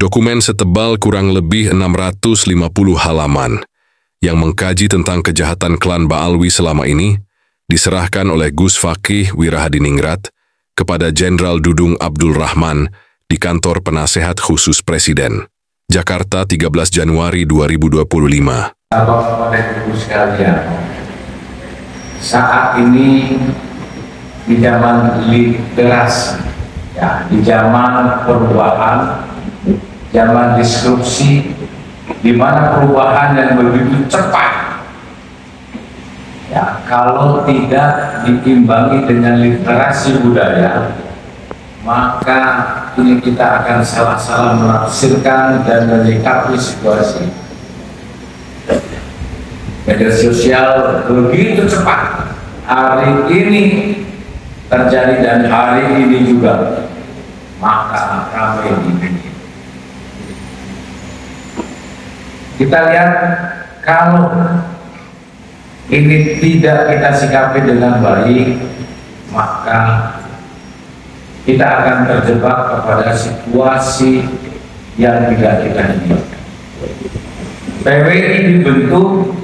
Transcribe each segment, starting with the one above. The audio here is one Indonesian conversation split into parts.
Dokumen setebal kurang lebih 650 halaman yang mengkaji tentang kejahatan klan Baalwi selama ini diserahkan oleh Gus Fakih Wirahadiningrat kepada Jenderal Dudung Abdul Rahman di Kantor Penasehat Khusus Presiden. Jakarta, 13 Januari 2025. Bapak-bapak dan ibu sekalian, saat ini di zaman literasi, di zaman perubahan, zaman disrupsi, di mana perubahan yang begitu cepat, kalau tidak diimbangi dengan literasi budaya, maka ini kita akan salah-salah menafsirkan dan menyikapi situasi. Media sosial begitu cepat hari ini terjadi dan hari ini juga, maka ramai ini. Kita lihat, kalau ini tidak kita sikapi dengan baik, maka kita akan terjebak kepada situasi yang tidak kita inginkan. PWI dibentuk,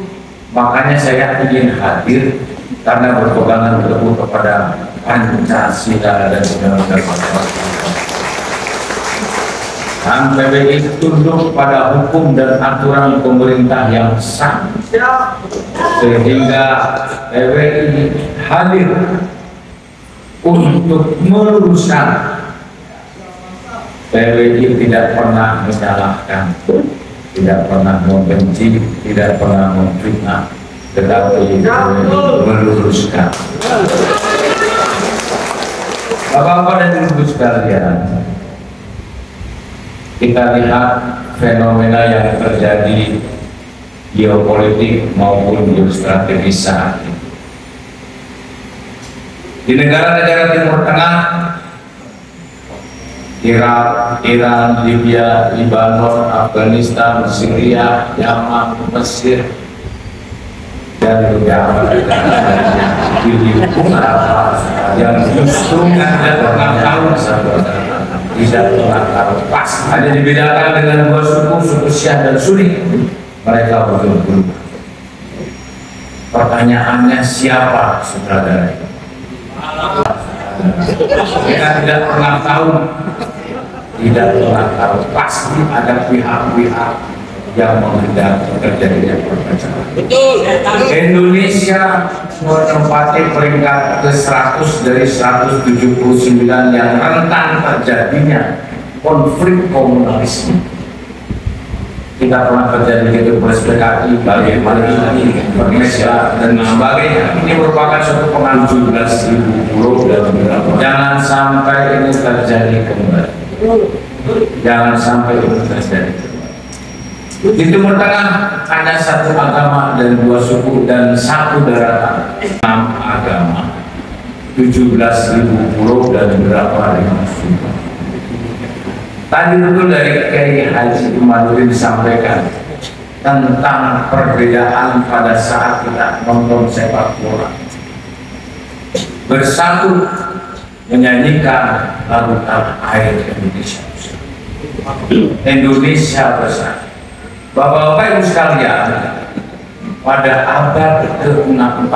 makanya saya ingin hadir karena berpegangan teguh kepada Pancasila dan Undang-Undang Dasar. Dan PWI tunduk pada hukum dan aturan pemerintah yang sah, sehingga PWI hadir untuk meluruskan. PWI tidak pernah menyalahkan, tidak pernah membenci, tidak pernah memfitnah, tetapi meluruskan. Bapak-bapak dan ibu sekalian, kita lihat fenomena yang terjadi geopolitik maupun geostrategis saat ini. Di negara-negara Timur Tengah, Irak, Iran, Libya, Lebanon, Afghanistan, Syria, Yaman, Mesir, dan beberapa di lingkungan yang justru ada 6 tahun tidak pernah pas, hanya dibedakan dengan dua suku Syiah dan Sunni. Mereka betul-betul. Pertanyaannya, siapa sutradara? Kita tidak pernah tahu, pasti ada pihak-pihak yang menghendaki terjadinya perpecahan. Indonesia menempati peringkat ke-100 dari 179 yang rentan terjadinya konflik komunalisme. Kita pernah terjadi gitu, PKI, Bali, Indonesia, dan sebagainya. Ini merupakan suatu pengaruh 17.000 pulau dan jangan sampai ini terjadi kembali. Jangan sampai ini terjadi kembali. Di Timur Tengah hanya satu agama dan dua suku dan satu daratan. 6 agama, 17.000 pulau dan berapa ribu suku. Tadi betul dari Kiai Haji Imanuddin disampaikan tentang perbedaan pada saat kita nonton sepak bola. Bersatu menyanyikan lagu tanah air Indonesia. Indonesia bersatu. Bapak-bapak ibu sekalian, pada abad ke-14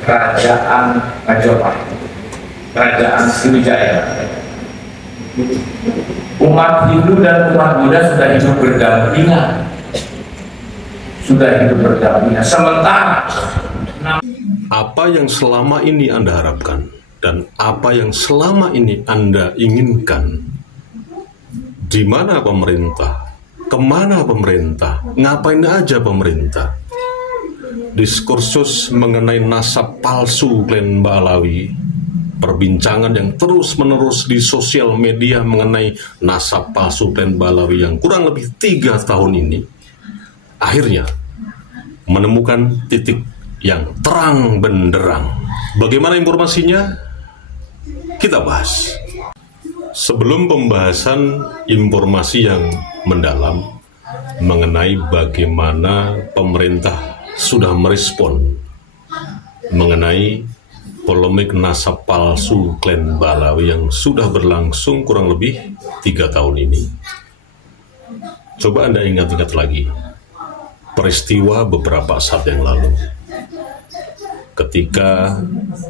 Kerajaan Majapahit, Kerajaan Sriwijaya, umat Hindu dan umat Buddha sudah hidup berdampingan. Sementara apa yang selama ini Anda harapkan dan apa yang selama ini Anda inginkan? Di mana pemerintah? Kemana pemerintah? Ngapain aja pemerintah? Diskursus mengenai nasab palsu klan Baalwi, perbincangan yang terus-menerus di sosial media mengenai nasab palsu klan Baalwi yang kurang lebih 3 tahun ini, akhirnya menemukan titik yang terang benderang. Bagaimana informasinya? Kita bahas. Sebelum pembahasan informasi yang mendalam mengenai bagaimana pemerintah sudah merespon mengenai polemik nasab palsu klan Baalwi yang sudah berlangsung kurang lebih 3 tahun ini. Coba Anda ingat-ingat lagi peristiwa beberapa saat yang lalu, ketika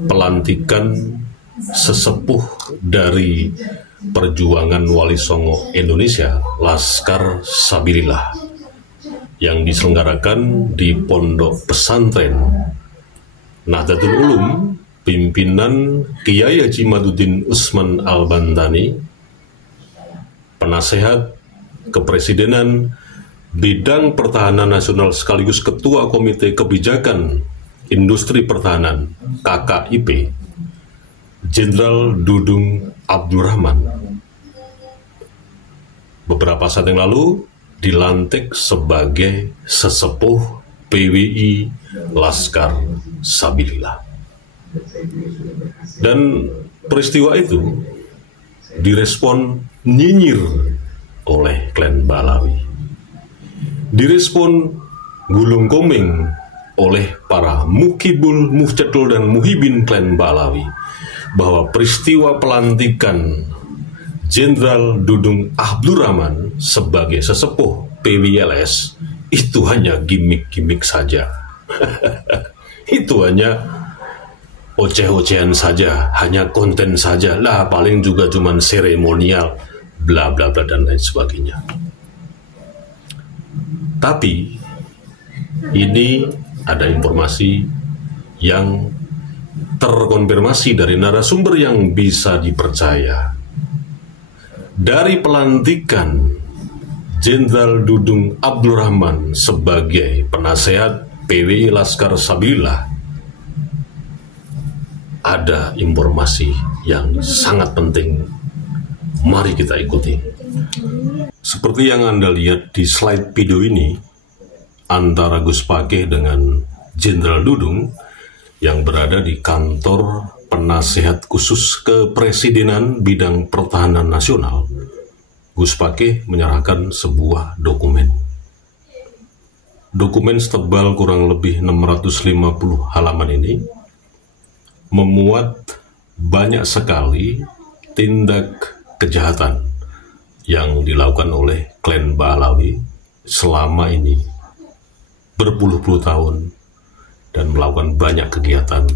pelantikan sesepuh dari perjuangan Wali Songo Indonesia, Laskar Sabilillah, yang diselenggarakan di Pondok Pesantren Nahdlatul Ulum, pimpinan Kiai Haji Madudin Usman Al-Bantani, penasehat kepresidenan bidang pertahanan nasional sekaligus ketua Komite Kebijakan Industri Pertahanan KKIP, Jenderal Dudung Abdurrahman, beberapa saat yang lalu dilantik sebagai sesepuh PWI Laskar Sabilillah. Dan peristiwa itu direspon nyinyir oleh klan Ba'alawi, direspon gulung komeng oleh para mukibul, muftadul, dan muhibin klan Ba'alawi, bahwa peristiwa pelantikan Jenderal Dudung Abdurrahman sebagai sesepuh PWLS itu hanya gimmick-gimmick saja. Itu hanya oceh-ocehan saja, hanya konten saja lah, paling juga cuman seremonial, bla bla bla dan lain sebagainya. Tapi ini ada informasi yang terkonfirmasi dari narasumber yang bisa dipercaya. Dari pelantikan Jenderal Dudung Abdurrahman sebagai penasehat PWI Laskar Sabilillah, ada informasi yang sangat penting. Mari kita ikuti. Seperti yang Anda lihat di slide video ini, antara Gus Pakeh dengan Jenderal Dudung yang berada di kantor penasehat khusus kepresidenan bidang pertahanan nasional, Gus Pakeh menyerahkan sebuah dokumen. Dokumen setebal kurang lebih 650 halaman ini memuat banyak sekali tindak kejahatan yang dilakukan oleh klan Ba'alawi selama ini berpuluh-puluh tahun dan melakukan banyak kegiatan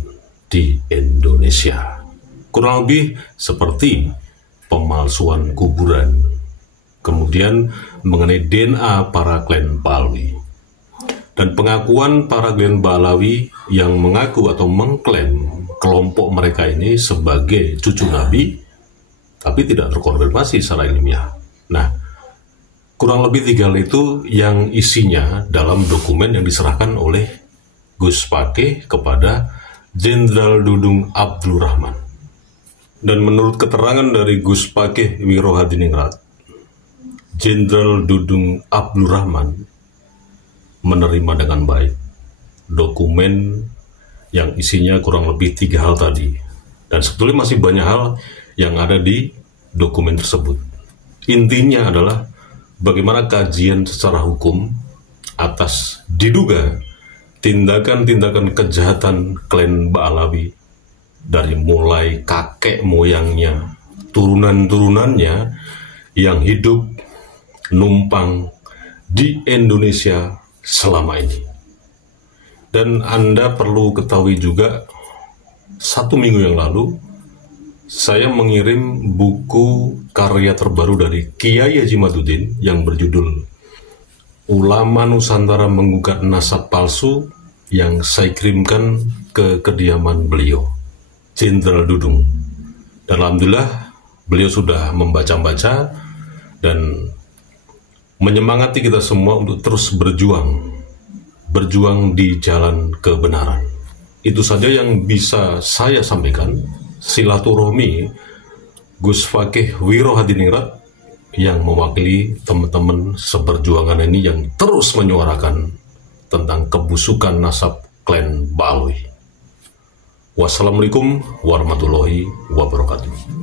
di Indonesia. Kurang lebih seperti pemalsuan kuburan, kemudian mengenai DNA para klan Ba'alawi, dan pengakuan para klan Ba'alawi yang mengaku atau mengklaim kelompok mereka ini sebagai cucu Nabi, tapi tidak terkonfirmasi secara ilmiah. Nah, kurang lebih 3 hal itu yang isinya dalam dokumen yang diserahkan oleh Gus Pakeh kepada Jenderal Dudung Abdurrahman. Dan menurut keterangan dari Gus Pakeh Wirohadiningrat, Jenderal Dudung Abdurrahman menerima dengan baik dokumen yang isinya kurang lebih 3 hal tadi. Dan sebetulnya masih banyak hal yang ada di dokumen tersebut. Intinya adalah bagaimana kajian secara hukum atas diduga tindakan-tindakan kejahatan klan Ba'alawi dari mulai kakek moyangnya, turunan-turunannya yang hidup numpang di Indonesia selama ini. Dan Anda perlu ketahui juga, 1 minggu yang lalu saya mengirim buku karya terbaru dari Kiai Haji Madudin yang berjudul Ulama Nusantara Menggugat Nasab Palsu, yang saya kirimkan ke kediaman beliau, Jenderal Dudung. Dan alhamdulillah beliau sudah membaca-baca dan menyemangati kita semua untuk terus berjuang di jalan kebenaran. Itu saja yang bisa saya sampaikan. Silaturahmi Gus Pakeh Wirohadiningrat yang mewakili teman-teman seperjuangan ini yang terus menyuarakan tentang kebusukan nasab klan Ba'alawi. Wassalamualaikum warahmatullahi wabarakatuh.